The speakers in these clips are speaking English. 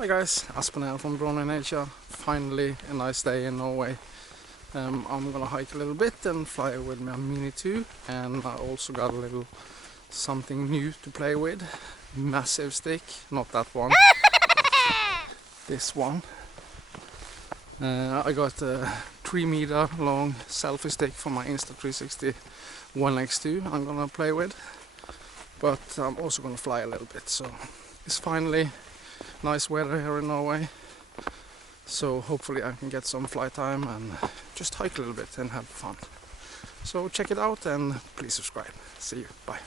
Hi guys, Aspen here from Drone in Asia. Finally a nice day in Norway. I'm gonna hike a little bit and fly with my Mini 2, and I also got a little something new to play with. Massive stick, not that one, this one. I got a 3-meter long selfie stick for my Insta360 1x2 I'm gonna play with, but I'm also gonna fly a little bit. So it's finally nice weather here in Norway, so hopefully I can get some flight time and just hike a little bit and have fun. So check it out and please subscribe. See you, bye.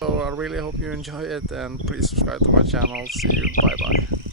So I really hope you enjoy it, and please subscribe to my channel. See you, bye bye.